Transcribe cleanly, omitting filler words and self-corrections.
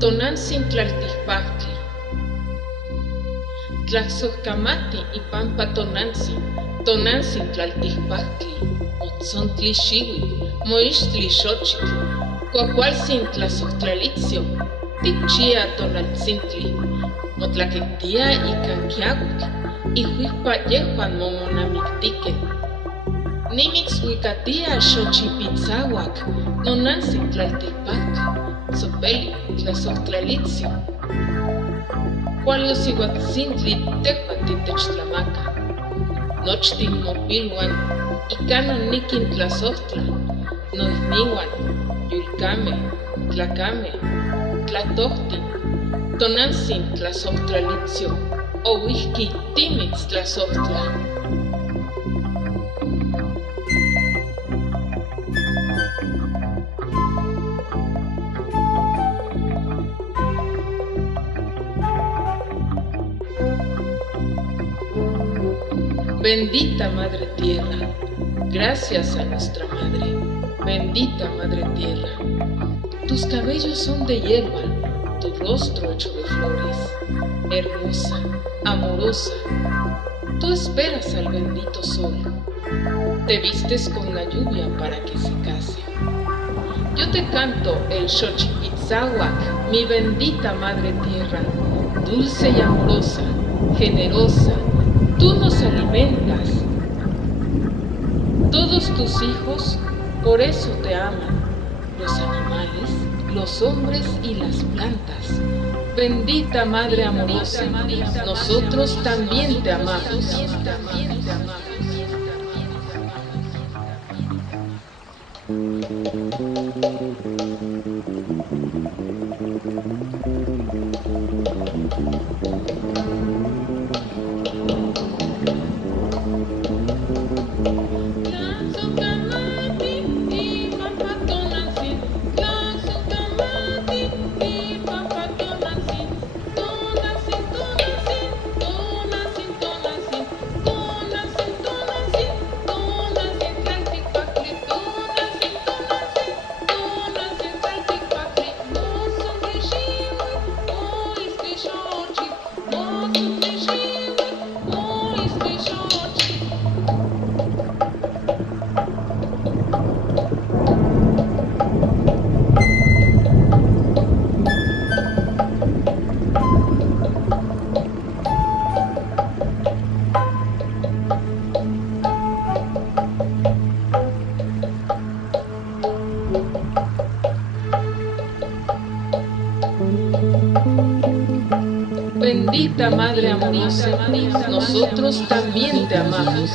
Tonantzin tlaltijpahtli. Tlaxojkamati ipampa tonantzin tlaltijpahtli. Otzontli xiuitl, moixtli xochitl, kuakualtzin tlasojtlalitzio, tikchia tonaltzintli. Motlakektia ikan kiauitl, ihuipa yehuan momonamiktikej. Nimixuikatia xochipitzauak, nonantzin tlaltijpahtli, tzopeli tlasojtlalitzio. Kualiosiuatzintli tehuan titechtlamaca. Nochtin mopiluan ikanon nikin tlasojtla, noikniuan, yulkamej, tlakamej, tlatohtin, tonantzin tlasojtlalitzio, ouijki timitstlasojtla. Bendita Madre Tierra, gracias a nuestra Madre, bendita Madre Tierra. Tus cabellos son de hierba, tu rostro hecho de flores, hermosa, amorosa. Tú esperas al bendito sol, te vistes con la lluvia para que se case. Yo te canto el Xochipitzahuac, mi bendita Madre Tierra, dulce y amorosa, generosa. Tú nos alimentas. Todos tus hijos por eso te aman, los animales, los hombres y las plantas. Bendita Madre amorosa, nosotros también te amamos. Bendita Madre amorosa, nosotros también te amamos.